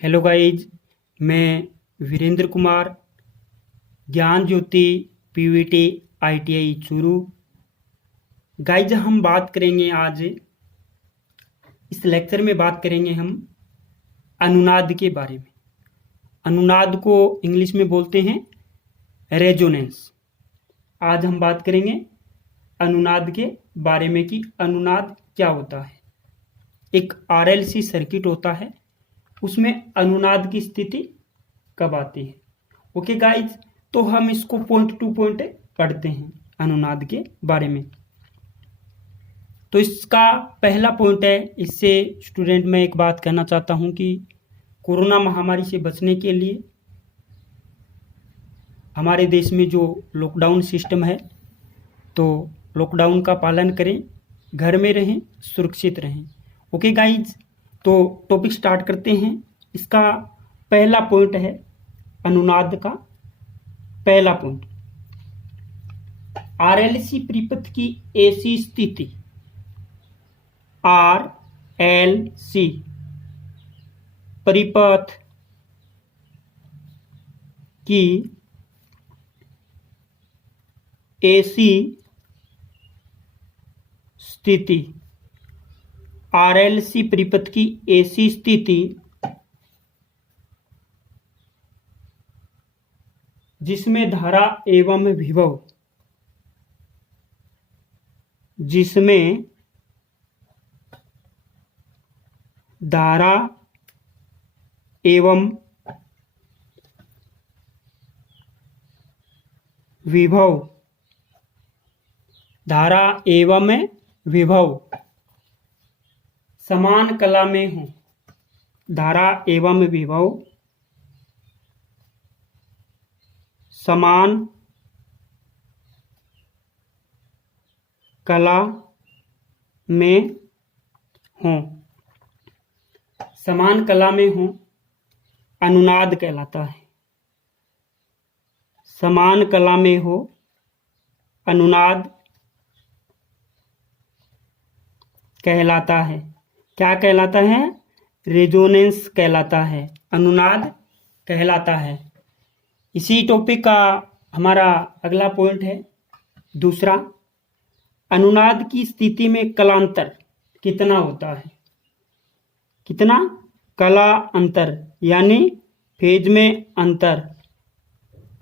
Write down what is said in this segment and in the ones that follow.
Hello guys. मैं वीरेंद्र कुमार, ज्ञान ज्योति Pvt ITI Churu. Guys हम बात करेंगे आज इस लेक्चर में बात करेंगे हम अनुनाद के बारे में। अनुनाद को इंग्लिश में बोलते हैं रेजोनेंस। आज हम बात करेंगे अनुनाद के बारे में कि अनुनाद क्या होता है। एक आरएलसी सर्किट होता है, उसमें अनुनाद की स्थिति कब आती है। ओके गाइज, तो हम इसको पॉइंट टू पॉइंट पढ़ते हैं अनुनाद के बारे में। तो इसका पहला पॉइंट है, इससे स्टूडेंट मैं एक बात कहना चाहता हूं कि कोरोना महामारी से बचने के लिए हमारे देश में जो लॉकडाउन सिस्टम है, तो लॉकडाउन का पालन करें, घर में रहें, सुरक्षित रहें। ओके गाइज, तो टॉपिक स्टार्ट करते हैं। इसका पहला पॉइंट है अनुनाद का पहला पॉइंट, आरएलसी परिपथ की ऐसी स्थिति। आरएलसी परिपथ की ऐसी स्थिति, आरएलसी परिपथ की ऐसी स्थिति जिसमें धारा एवं विभव, जिसमें धारा एवं विभव, धारा एवं विभव समान कला में हो। धारा एवं विभव समान कला में हो, समान कला में हो, अनुनाद कहलाता है। समान कला में हो, अनुनाद कहलाता है। क्या कहलाता है? रेजोनेंस कहलाता है, अनुनाद कहलाता है। इसी टॉपिक का हमारा अगला पॉइंट है दूसरा, अनुनाद की स्थिति में कलांतर कितना होता है। कितना? कला अंतर यानी फेज में अंतर।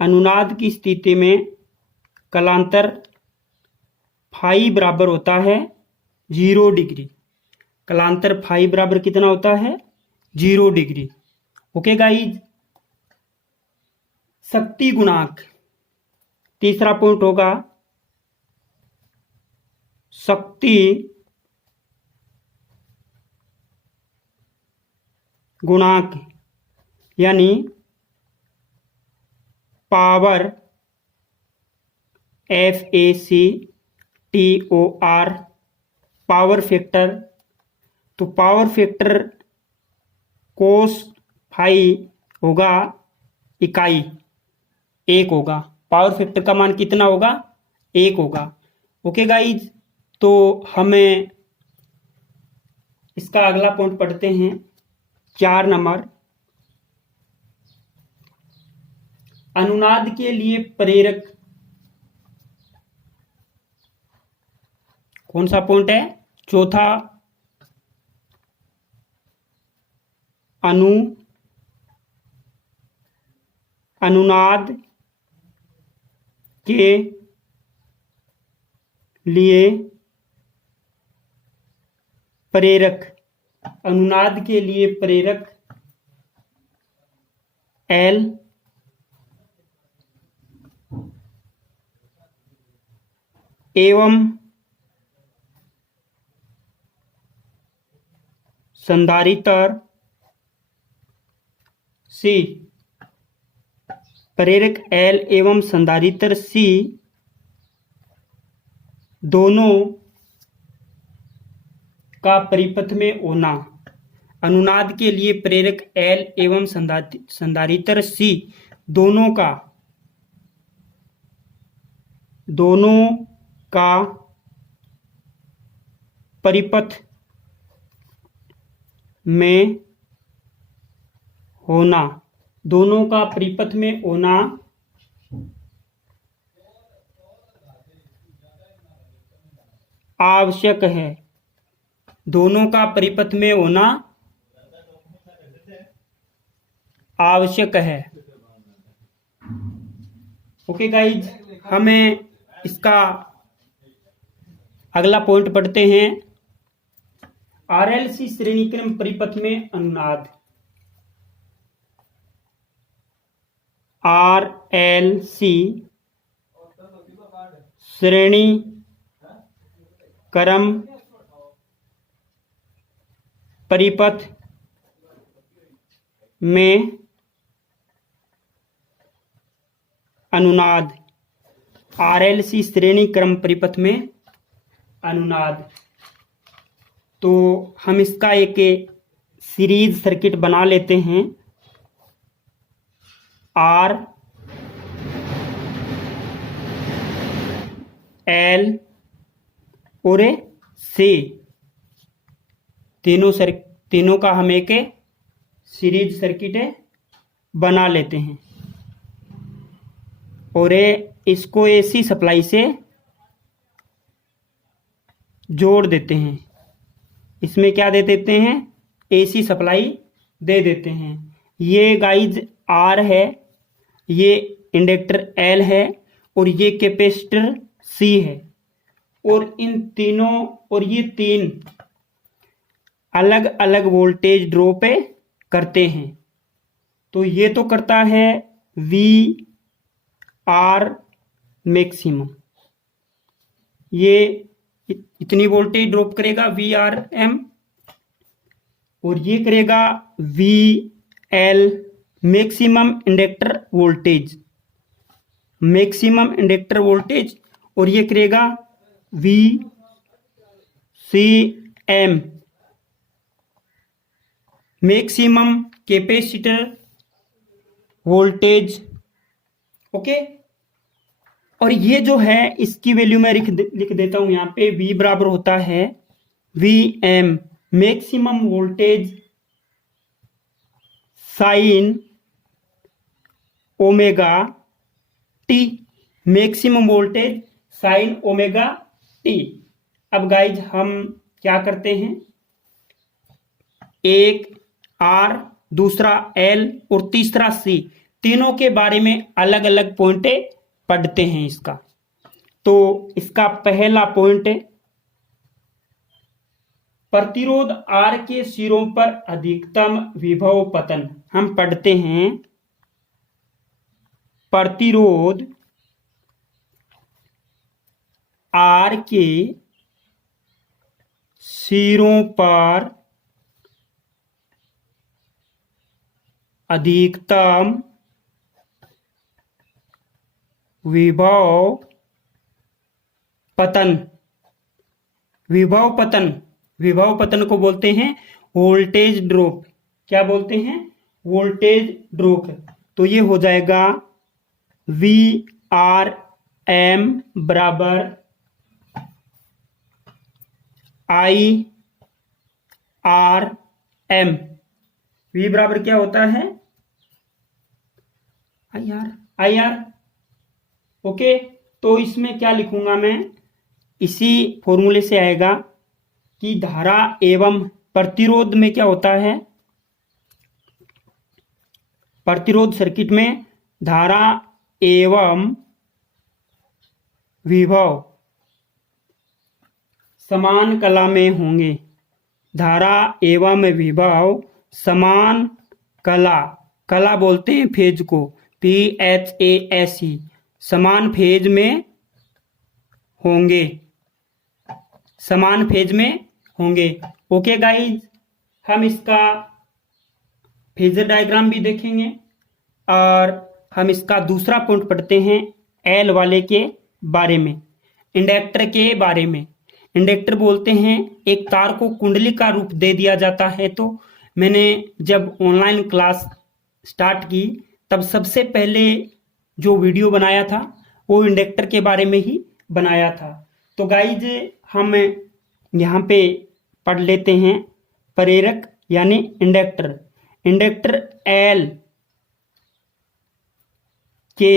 अनुनाद की स्थिति में कलांतर फाई बराबर होता है 0 डिग्री। कलांतर फाई बराबर कितना होता है? 0 डिग्री। ओके गाइज, शक्ति गुणांक तीसरा पॉइंट होगा, शक्ति गुणांक यानी पावर, FACTOR, पावर फैक्टर। तो पावर फैक्टर कोस फाई होगा इकाई 1 होगा। पावर फैक्टर का मान कितना होगा? 1 होगा। ओके गाइज, तो हमें इसका अगला पॉइंट पढ़ते हैं 4 नंबर, अनुनाद के लिए प्रेरक। कौन सा पॉइंट है? चौथा, अनुनाद के लिए प्रेरक। अनुनाद के लिए प्रेरक L एवं संधारित्र C। प्रेरक L एवं संधारित्र C दोनों का परिपथ में होना। अनुनाद के लिए प्रेरक L एवं संधारित्र C दोनों का परिपथ में होना, दोनों का परिपथ में होना आवश्यक है। दोनों का परिपथ में होना आवश्यक है। ओके गाइज, हमें इसका अगला पॉइंट पढ़ते हैं। आरएलसी श्रेणीक्रम परिपथ में अनुनाद। आरएलसी श्रेणी क्रम परिपथ में अनुनाद। आरएलसी श्रेणी क्रम परिपथ में अनुनाद। तो हम इसका एक सीरीज सर्किट बना लेते हैं। आर एल और सी तीनों का हम एक सीरीज सर्किट बना लेते हैं और इसको एसी सप्लाई से जोड़ देते हैं। इसमें क्या दे देते हैं? एसी सप्लाई दे देते हैं। ये गाइज आर है, ये इंडक्टर एल है और ये कैपेसिटर सी है। और इन तीनों और ये तीन अलग अलग वोल्टेज ड्रॉप करते हैं। तो ये तो करता है वी आर मैक्सिमम, ये इतनी वोल्टेज ड्रॉप करेगा वी आर एम, और ये करेगा V L maximum inductor voltage, maximum inductor voltage, और ये करेगा V C M maximum capacitor voltage. Okay, और ये जो है इसकी वैल्यू मैं लिख देता हूं यहां पे। V बराबर होता है V M maximum voltage sine omega T, maximum voltage sine omega T. अब गाइज हम क्या करते हैं, एक आर, दूसरा एल और तीसरा सी, तीनों के बारे में अलग अलग पॉइंट पढ़ते हैं इसका। तो इसका पहला पॉइंट, प्रतिरोध आर के सिरों पर अधिकतम विभव पतन। हम पढ़ते हैं प्रतिरोध आर के सिरों पर अधिकतम विभव पतन। विभव पतन, विभव पतन को बोलते हैं वोल्टेज ड्रॉप। क्या बोलते हैं? Voltage drop. तो ये हो जाएगा वी आर एम बराबर आई आर एम। वी बराबर क्या होता है? I R. ओके, तो इसमें क्या लिखूंगा मैं, इसी फॉर्मूले से आएगा कि धारा एवं प्रतिरोध में क्या होता है, प्रतिरोध सर्किट में धारा एवं विभव समान कला में होंगे। धारा एवं विभव समान कला, कला बोलते हैं फेज को, PHASE, समान फेज में होंगे, समान फेज में होंगे। ओके गाइज, हम इसका फेजर डायग्राम भी देखेंगे और हम इसका दूसरा पॉइंट पढ़ते हैं एल वाले के बारे में, इंडक्टर के बारे में। इंडक्टर बोलते हैं एक तार को कुंडली का रूप दे दिया जाता है। तो मैंने जब ऑनलाइन क्लास स्टार्ट की तब सबसे पहले जो वीडियो बनाया था वो इंडक्टर के बारे में ही बनाया था। तो गाइज हम यहाँ पे पढ़ लेते हैं प्रेरक यानी इंडक्टर। इंडक्टर एल के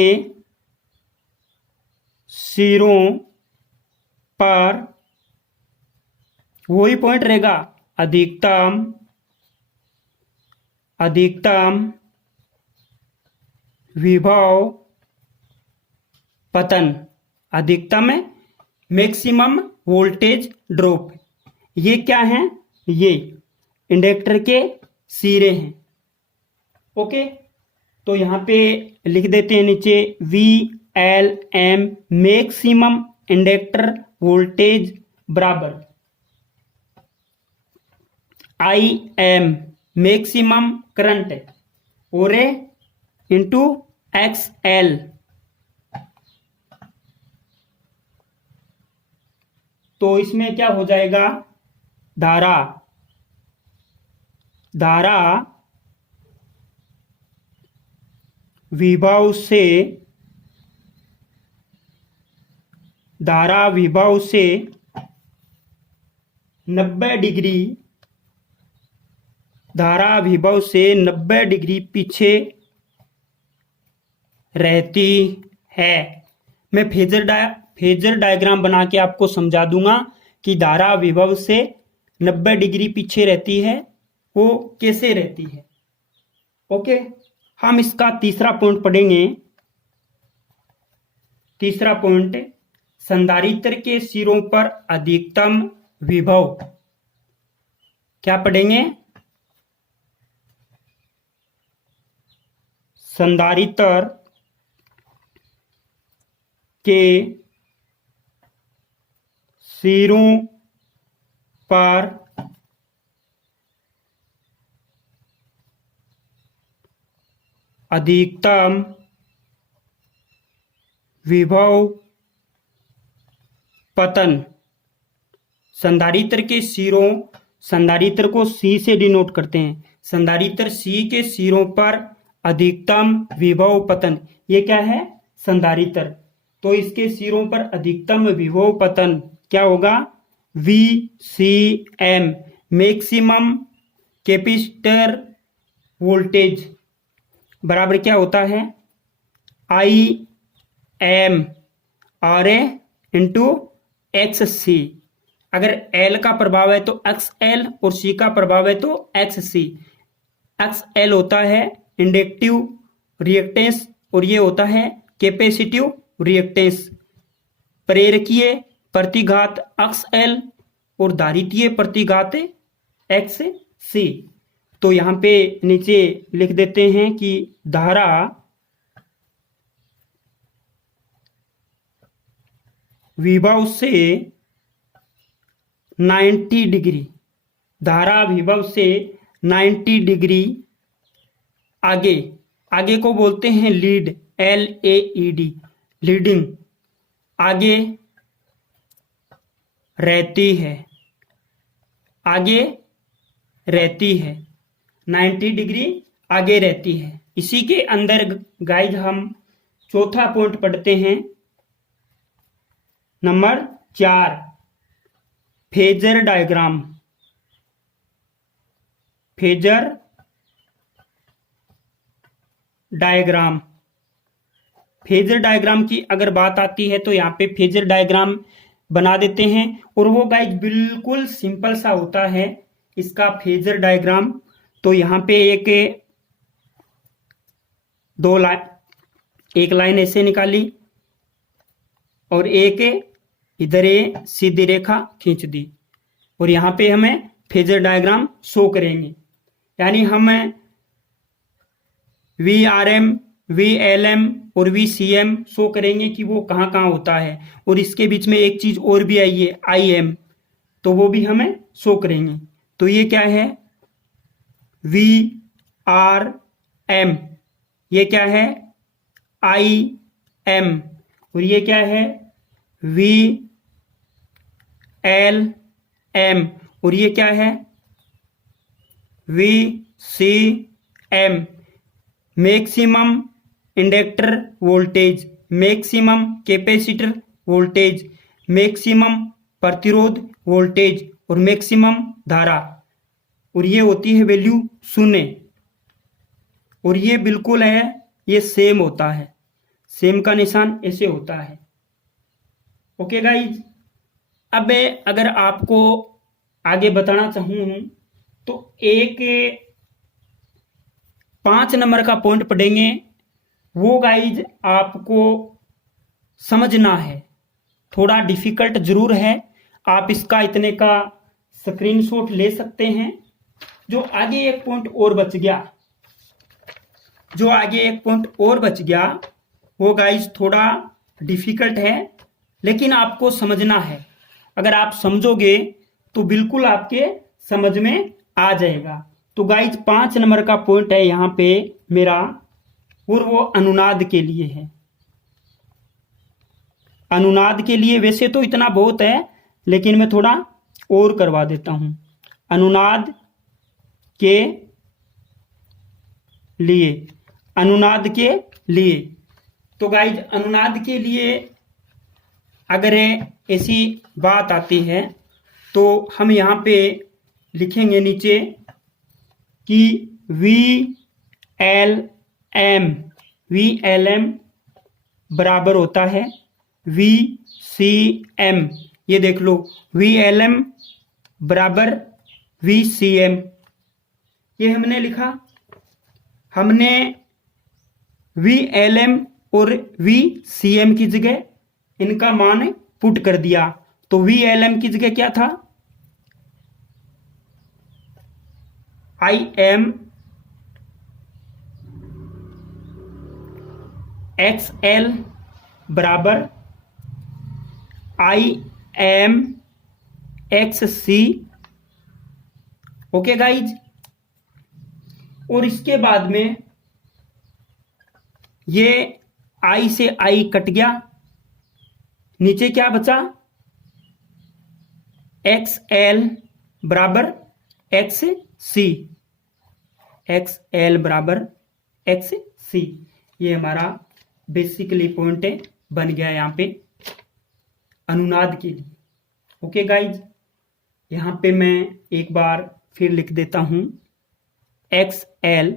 सिरों पर वही पॉइंट रहेगा, अधिकतम विभव पतन, अधिकतम है मैक्सिमम वोल्टेज ड्रॉप। ये क्या है? ये इंडक्टर के सिरे हैं। ओके, तो यहां पे लिख देते हैं नीचे VLM मैक्सिमम इंडक्टर वोल्टेज बराबर IM मैक्सिमम करंट और इंटू XL। तो इसमें क्या हो जाएगा? धारा विभव से 90 डिग्री, धारा विभव से 90 डिग्री पीछे रहती है। मैं फेजर डायग्राम बना के आपको समझा दूंगा कि धारा विभव से 90 डिग्री पीछे रहती है, वो कैसे रहती है। ओके, हम इसका तीसरा पॉइंट पढ़ेंगे। तीसरा पॉइंट, संधारित्र के सिरों पर अधिकतम विभव। क्या पढ़ेंगे? संधारित्र के सिरों पर अधिकतम विभव पतन। संधारित्र के सिरों, संधारित्र को C से डिनोट करते हैं। संधारित्र C के सिरों पर अधिकतम विभव पतन, ये क्या है? संधारित्र। तो इसके सिरों पर अधिकतम विभव पतन क्या होगा? VCM मैक्सिमम कैपेसिटर वोल्टेज बराबर क्या होता है? IM RA into XC। अगर L का प्रभाव है तो XL और C का प्रभाव है तो XC। XL होता है इंडक्टिव रिएक्टेंस और ये होता है कैपेसिटिव रिएक्टेंस। प्रेरकीय प्रतिघात XL और धारितीय प्रतिघात XC। तो यहां पे नीचे लिख देते हैं कि धारा विभव से 90 डिग्री, धारा विभव से 90 डिग्री आगे, आगे को बोलते हैं लीड, LAED, लीडिंग, आगे रहती है, आगे रहती है, 90 डिग्री आगे रहती है। इसी के अंदर गाइज हम चौथा पॉइंट पढ़ते हैं, number 4, phasor diagram. Phasor diagram, phasor diagram की अगर बात आती है तो यहाँ पे फेजर डायग्राम बना देते हैं और वो गाइज बिल्कुल सिंपल सा होता है इसका फेजर डायग्राम। तो यहाँ पे एक लाइन ऐसे निकाली और एक इधर ये सीधी रेखा खींच दी और यहाँ पे हमें फेजर डायग्राम शो करेंगे। यानी हम VRM, VLM और VCM शो करेंगे कि वो कहाँ कहाँ होता है। और इसके बीच में एक चीज और भी आई है IM, तो वो भी हमें शो करेंगे। तो ये क्या है? VRM, ये क्या है? IM, और ये क्या है? VLM, और ये क्या है? VCM, maximum inductor voltage, maximum capacitor voltage, maximum प्रतिरोध वोल्टेज और मैक्सिमम धारा। और ये होती है वैल्यू 0। और ये बिल्कुल है, ये सेम होता है, सेम का निशान ऐसे होता है। ओके गाइज, अब अगर आपको आगे बताना चाहूँ तो एक 5 नंबर का पॉइंट पढ़ेंगे, वो गाइज आपको समझना है, थोड़ा डिफिकल्ट जरूर है। आप इसका इतने का स्क्रीनशॉट ले सकते हैं। जो आगे एक पॉइंट और बच गया, जो आगे एक पॉइंट और बच गया, वो गाइज थोड़ा डिफिकल्ट है, लेकिन आपको समझना है। अगर आप समझोगे तो बिल्कुल आपके समझ में आ जाएगा। तो गाइज 5 नंबर का पॉइंट है यहाँ पे मेरा, और वो अनुनाद के लिए है। अनुनाद के लिए वैसे तो इतना बहुत है, लेकिन मैं थोड़ा और करवा देता हूं। अनुनाद के लिए, अनुनाद के लिए, तो गाइज अनुनाद के लिए अगर ऐसी बात आती है तो हम यहां पे लिखेंगे नीचे कि VLM, VLM बराबर होता है VCM। ये देख लो, VLM बराबर VCM, ये हमने लिखा। हमने VLM और VCM की जगह इनका मान पुट कर दिया। तो VLM की जगह क्या था, IM XL बराबर IM XC। ओके गाइज, और इसके बाद में ये I से I कट गया, नीचे क्या बचा, XL बराबर XC, XL बराबर XC। ये हमारा बेसिकली पॉइंट बन गया यहाँ पे अनुनाद के लिए। ओके गाइज, यहाँ पे मैं एक बार फिर लिख देता हूं, XL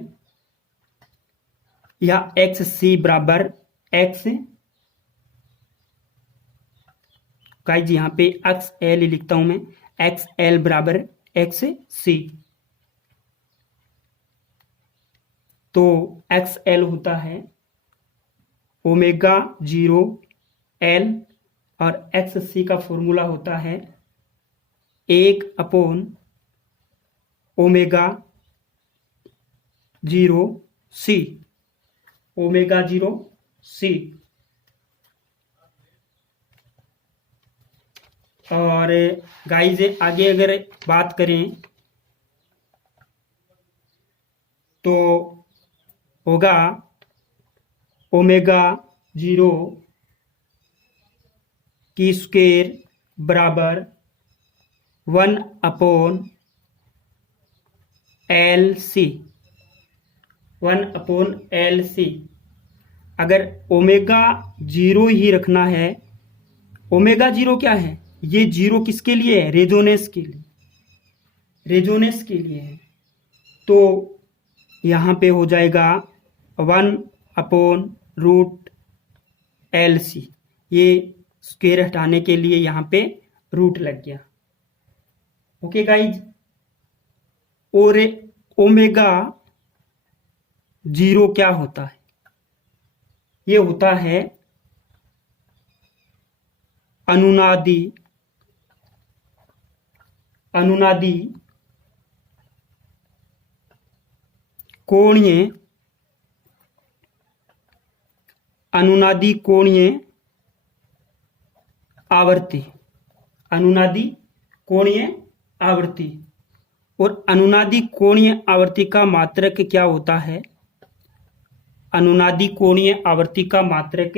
या XC बराबर X, गाइज यहाँ पे XL ही लिखता हूं मैं, XL बराबर XC। तो XL होता है ओमेगा 0 L, और XC का फॉर्मूला होता है 1/ओमेगा 0 C, ओमेगा 0 C। और गाइज आगे अगर बात करें तो होगा ओमेगा 0 की स्क्वायर बराबर 1/LC, 1/LC। अगर ओमेगा 0 ही रखना है, ओमेगा 0 क्या है, ये 0 किसके लिए है, रेजोनेंस के लिए, रेजोनेंस के लिए है। तो यहाँ पे हो जाएगा 1/√LC, ये स्क्वायर हटाने के लिए यहाँ पे रूट लग गया। ओके गाइज, और ओमेगा 0 क्या होता है, ये होता है अनुनादी, अनुनादी कोणीय, अनुनादी कोणीय आवृत्ति, अनुनादी कोणीय आवृत्ति। और अनुनादी कोणीय आवृत्ति का मात्रक क्या होता है, अनुनादी कोणीय आवृत्ति का मात्रक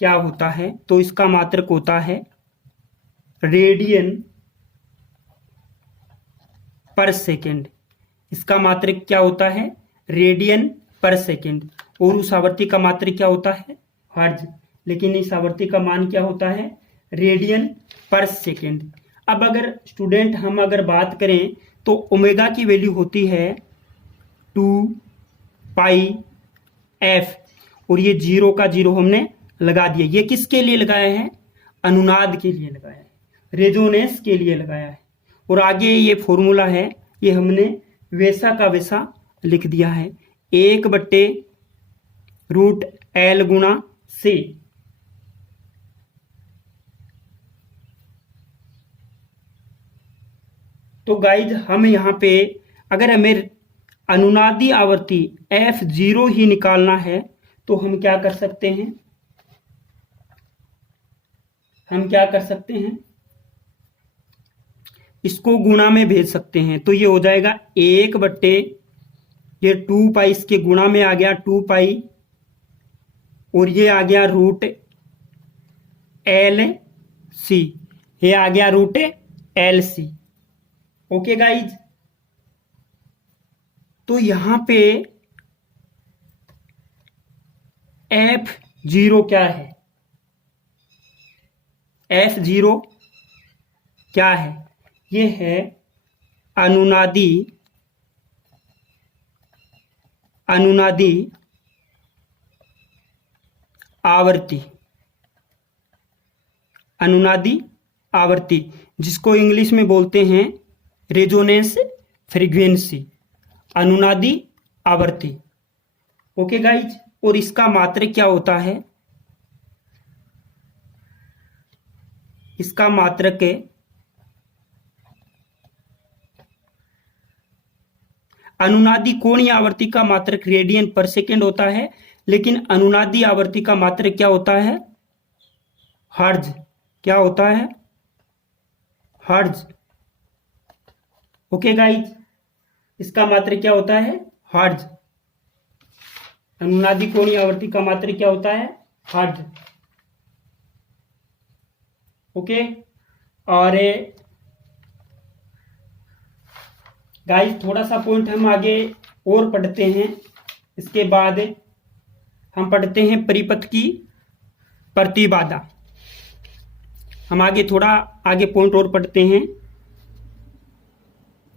क्या होता है, तो इसका मात्रक होता है रेडियन पर सेकेंड। इसका मात्रक क्या होता है, रेडियन पर सेकेंड। और उस आवृत्ति का मात्रक क्या होता है, हर्ट्ज, लेकिन इस आवृत्ति का मान क्या होता है, रेडियन पर सेकेंड। अब अगर स्टूडेंट हम अगर बात करें तो ओमेगा की वैल्यू होती है 2 पाई एफ, और ये 0 का 0 हमने लगा दिया। ये किसके लिए लगाया है? अनुनाद के लिए लगाया है, रेजोनेंस के लिए लगाया है। और आगे ये फॉर्मूला है, ये हमने वैसा का वैसा लिख दिया है, 1/√L गुणा C। तो गाइज हम यहाँ पे अगर हमें अनुनादी आवर्ती F0 ही निकालना है तो हम क्या कर सकते हैं? इसको गुणा में भेज सकते हैं। तो ये हो जाएगा 1/, ये 2 पाई इसके गुणा में आ गया 2 पाई, और ये आ गया √LC, ये आ गया √LC। ओके गाइज, तो यहां पे F0 क्या है? F0 क्या है? ये है अनुनादी आवर्ती, जिसको इंग्लिश में बोलते हैं रेजोनेंस फ्रीक्वेंसी, अनुनादी आवर्ती। ओके गाइज, और इसका मात्रक क्या होता है? इसका मात्रक है अनुनादी कोणीय आवर्ती का मात्रक रेडियन पर सेकेंड होता है, लेकिन अनुनादी आवर्ती का मात्रक क्या होता है? हर्ट्ज। क्या होता है? हर्ट्ज। ओके गाइज, इसका मात्रक क्या होता है? हर्ट्ज। अनुनादी कोणीय आवर्ती का मात्रक क्या होता है? हर्ट्ज। ओके, और गाइस थोड़ा सा पॉइंट हम आगे और पढ़ते हैं। इसके बाद हम पढ़ते हैं परिपथ की प्रतिबाधा। हम आगे थोड़ा आगे पॉइंट और पढ़ते हैं।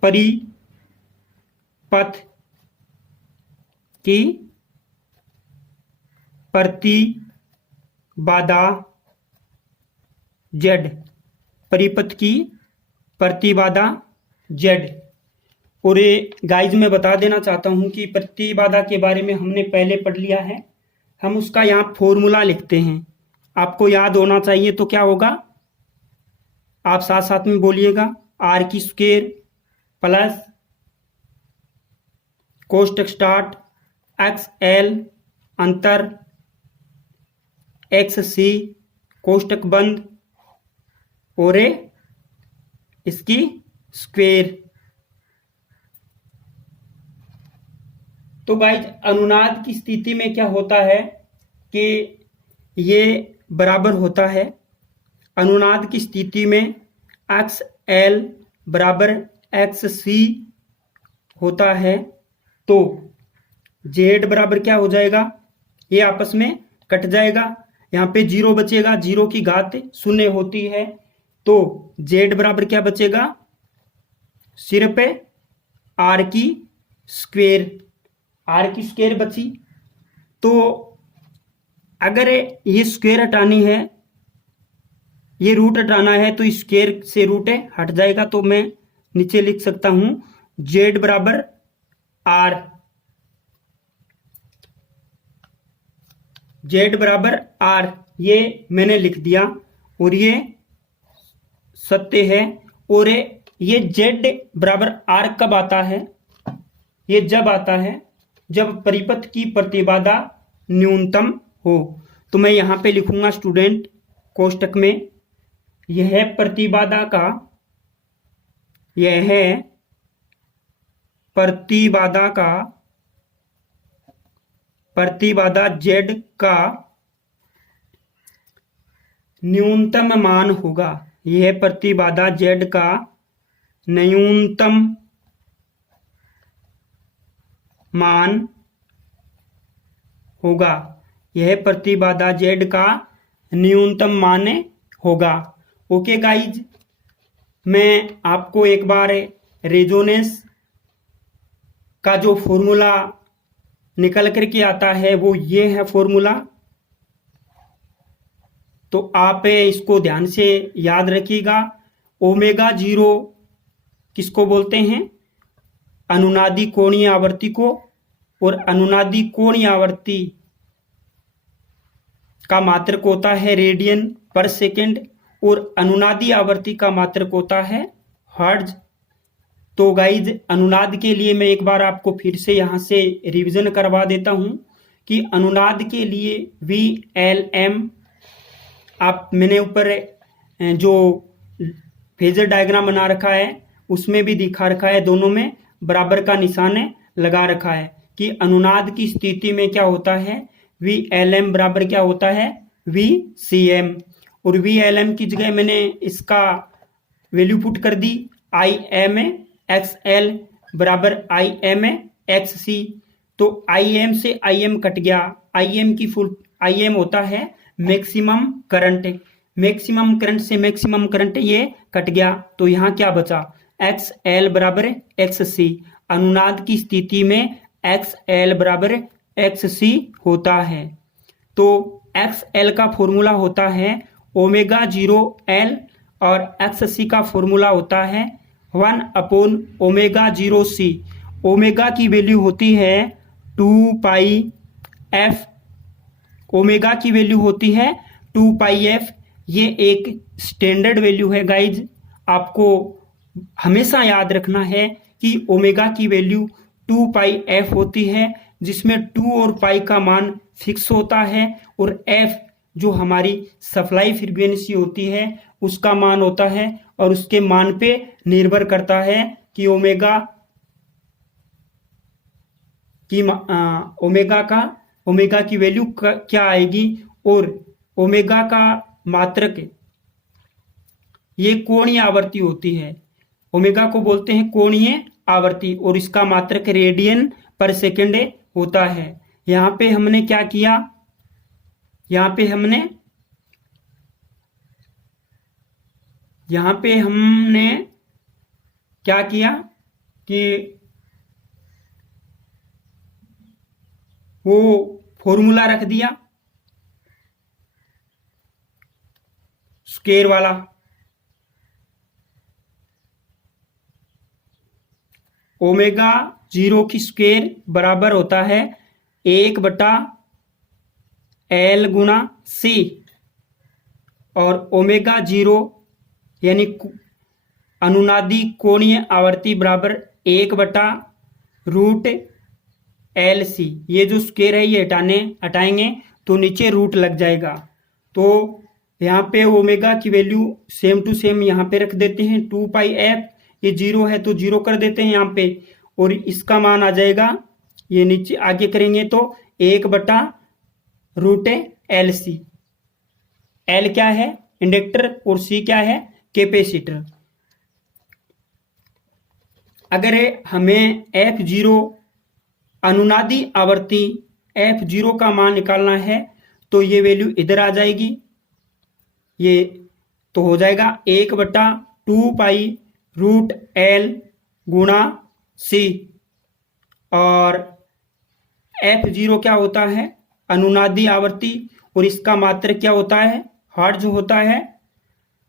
परिपथ की प्रतिबाधा Z, परिपथ की प्रतिबाधा Z। और ये गाइज मैं बता देना चाहता हूं कि प्रतिबाधा के बारे में हमने पहले पढ़ लिया है। हम उसका यहाँ फॉर्मूला लिखते हैं, आपको याद होना चाहिए। तो क्या होगा? आप साथ साथ में बोलिएगा, R² प्लस कोष्टक स्टार्ट XL अंतर XC कोष्टक बंद और इसकी स्क्वायर। तो गाइज अनुनाद की स्थिति में क्या होता है कि ये बराबर होता है। अनुनाद की स्थिति में XL बराबर XC होता है, तो Z बराबर क्या हो जाएगा? ये आपस में कट जाएगा, यहाँ पे 0 बचेगा, 0 की घात 0 होती है, तो Z बराबर क्या बचेगा? सिर्फ R की स्क्वायर बची। तो अगर ये स्क्वायर हटानी है, ये रूट हटाना है, तो स्क्वायर से रूट हट जाएगा। तो मैं नीचे लिख सकता हूं Z बराबर R, Z बराबर R, ये मैंने लिख दिया और ये सत्य है। और ये Z बराबर R कब आता है? ये जब आता है जब परिपथ की प्रतिबाधा न्यूनतम हो। तो मैं यहां पे लिखूंगा स्टूडेंट कोष्टक में, यह प्रतिबाधा Z का न्यूनतम मान होगा। यह प्रतिबाधा Z का न्यूनतम मान होगा। यह प्रतिबाधा Z का न्यूनतम मान होगा। ओके गाइज, मैं आपको एक बार रेजोनेंस का जो फॉर्मूला निकल करके आता है वो ये है फॉर्मूला। तो आप इसको ध्यान से याद रखिएगा। ओमेगा जीरो किसको बोलते हैं? अनुनादी कोणीय आवर्ती को। और अनुनादी कोणीय आवर्ती का मात्रक होता है रेडियन पर सेकेंड, और अनुनादी आवर्ती का मात्रक होता है हर्ट्ज। तो गाइज अनुनाद के लिए मैं एक बार आपको फिर से यहाँ से रिवीजन करवा देता हूँ कि अनुनाद के लिए VLM, आप मैंने ऊपर जो फेजर डायग्राम बना रखा है उसमें भी दिखा रखा है, दोनों में बराबर का निशान लगा रखा है कि अनुनाद की स्थिति में क्या होता है, VLM बराबर क्या होता है, VCM। और VLM की जगह मैंने इसका वैल्यू पुट कर दी IMXL बराबर IMXC। तो IM से IM कट गया, IM होता है मैक्सिमम करंट, मैक्सिमम करंट से मैक्सिमम करंट ये कट गया। तो यहाँ क्या बचा, XL बराबर XC। अनुनाद की स्थिति में XL बराबर XC होता है। तो XL का फॉर्मूला होता है ओमेगा जीरो L, और XC का फॉर्मूला होता है 1/ओमेगा जीरो C। ओमेगा की वैल्यू होती है 2πf, ओमेगा की वैल्यू होती है 2πf। ये एक स्टैंडर्ड वैल्यू है गाइज, आपको हमेशा याद रखना है कि ओमेगा की वैल्यू 2πf होती है, जिसमें 2 और पाई का मान फिक्स होता है, और f जो हमारी सप्लाई फ्रीक्वेंसी होती है उसका मान होता है, और उसके मान पे निर्भर करता है कि ओमेगा की वैल्यू क्या आएगी। और ओमेगा का मात्रक ये कोणीय आवर्ती होती है, ओमेगा को बोलते हैं कोणीय आवर्ती, और इसका मात्रक रेडियन पर सेकेंड होता है। यहाँ पे हमने क्या किया, यहाँ पे हमने क्या किया कि वो फॉर्मूला रख दिया स्क्वायर वाला। ओमेगा जीरो की स्क्वायर बराबर होता है 1/L गुना C, और ओमेगा जीरो यानी अनुनादी कोणीय आवर्ती बराबर 1/√LC। ये जो स्क्वायर है ये हटाएंगे तो नीचे रूट लग जाएगा। तो यहाँ पे ओमेगा की वैल्यू सेम टू सेम यहाँ पे रख देते हैं 2πf, ये जीरो है तो जीरो कर देते हैं यहाँ पे, और इसका मान आ जाएगा, ये नीचे आगे करेंगे तो 1/√LC। L क्या है, इंडक्टर, और C क्या है, कैपेसिटर। अगर हमें F0 अनुनादी आवर्ती F0 का मान निकालना है तो ये वैल्यू इधर आ जाएगी, ये तो हो जाएगा 1/2π√L गुणा C। और F0 क्या होता है, अनुनादी आवर्ती, और इसका मात्रक क्या होता है, हर्ट्ज होता है।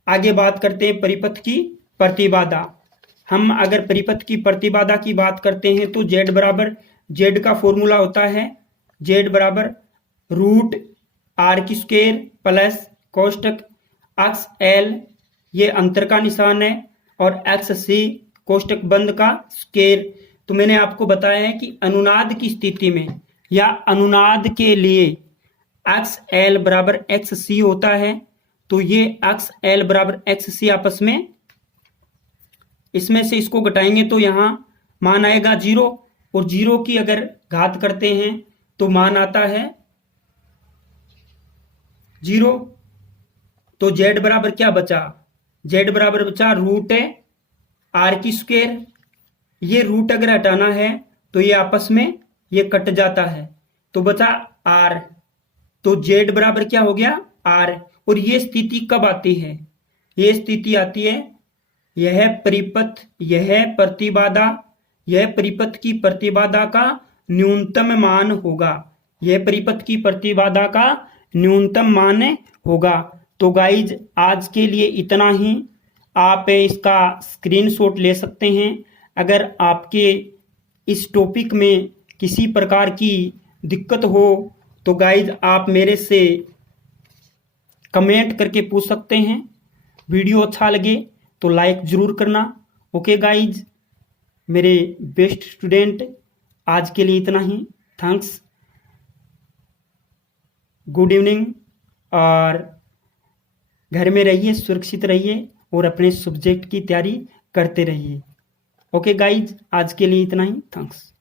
आगे बात करते हैं परिपथ की प्रतिबाधा। हम अगर परिपथ की प्रतिबाधा की बात करते हैं तो Z का फॉर्मूला होता है Z बराबर √R² प्लस कोष्टक XL, ये अंतर का निशान है, और XC कोष्टक बंद का स्क्वायर। तो मैंने आपको बताया है कि अनुनाद की स्थिति में या अनुनाद के लिए XL बराबर XC होता है। तो ये XL बराबर XC आपस में, इसमें से इसको घटाएंगे तो यहाँ मान आएगा 0, और 0 की अगर घात करते हैं तो मान आता है 0। तो Z बराबर क्या बचा, Z बराबर बचा √R²। ये रूट अगर हटाना है तो ये आपस में ये कट जाता है, तो बचा R। तो Z बराबर क्या हो गया, R। और ये स्थिति कब आती है, ये स्थिति आती है, यह परिपथ, यह प्रतिबाधा, यह परिपथ की प्रतिबाधा का न्यूनतम मान होगा। यह परिपथ की प्रतिबाधा का न्यूनतम मान होगा। तो गाइज आज के लिए इतना ही। आप इसका स्क्रीनशॉट ले सकते हैं। अगर आपके इस टॉपिक में किसी प्रकार की दिक्कत हो तो गाइज आप मेरे से कमेंट करके पूछ सकते हैं। वीडियो अच्छा लगे तो लाइक ज़रूर करना। ओके गाइज, मेरे बेस्ट स्टूडेंट, आज के लिए इतना ही। Thanks, good evening. और घर में रहिए, सुरक्षित रहिए और अपने सब्जेक्ट की तैयारी करते रहिए। ओके गाइज, आज के लिए इतना ही। थैंक्स।